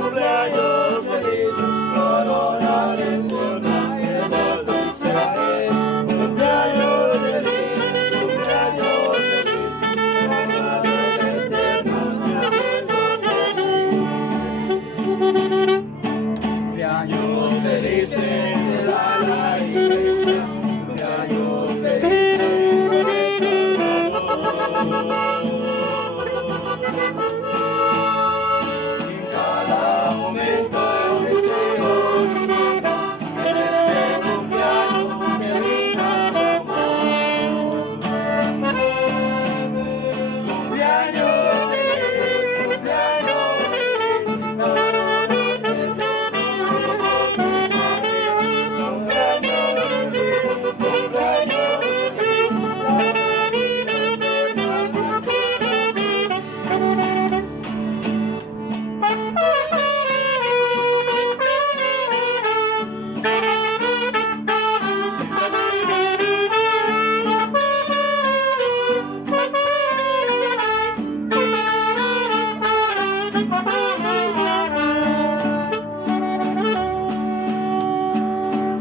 Cumpleaños feliz, corona de forma hermosa Israel. Cumpleaños feliz, cumpleaños feliz, corona de eterna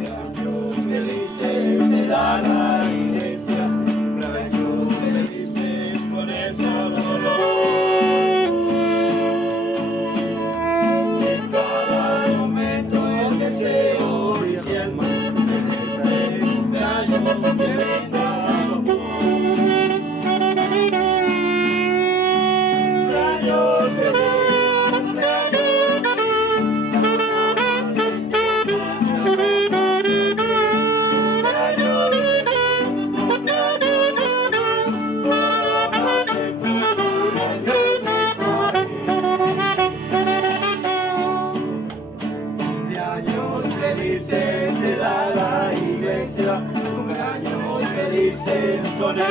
cumpleaños felices te da la iglesia, cumpleaños felices por el Salvador. Felices te da la iglesia, cumpleaños felices con él.